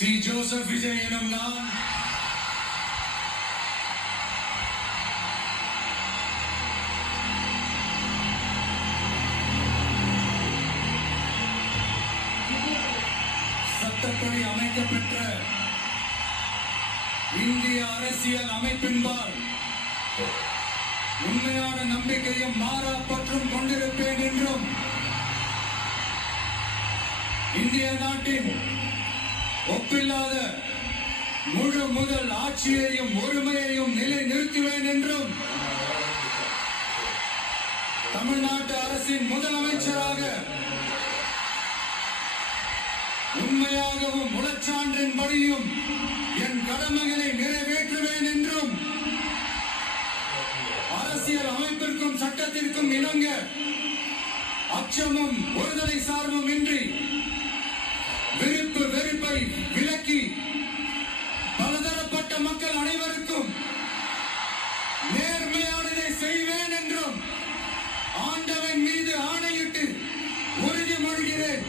C Joseph Vijay எனும் நான் சட்டப்படி அமைக்கப்பெற்ற இந்திய அரசியல் அமைப்பின்பால் உண்மையான நம்பிக்கையும் மாறா பற்றும் கொண்டிருப்பேன் என்றும் இந்திய நாட்டின் ஒப்பில்லாத முழு முதல் ஆட்சியையும் ஒருமையையும் நிலை நிறுத்துவேன் என்றும் தமிழ்நாட்டு அரசின் முதலமைச்சராக உண்மையாகவும் முழச்சான்றின்படியும் என் கடமைகளை நிறைவேற்றுவேன் என்றும் அரசியல் அமைப்பிற்கும் சட்டத்திற்கும் இணங்க அச்சமும் ஒருதலை சார்பும் இன்றி விருப்பு வெறுப்பை விலக்கி பலதரப்பட்ட மக்கள் அனைவருக்கும் நேர்மையானதை செய்வேன் என்றும் ஆண்டவன் மீது ஆணையிட்டு உறுதிமொழிகிறேன்.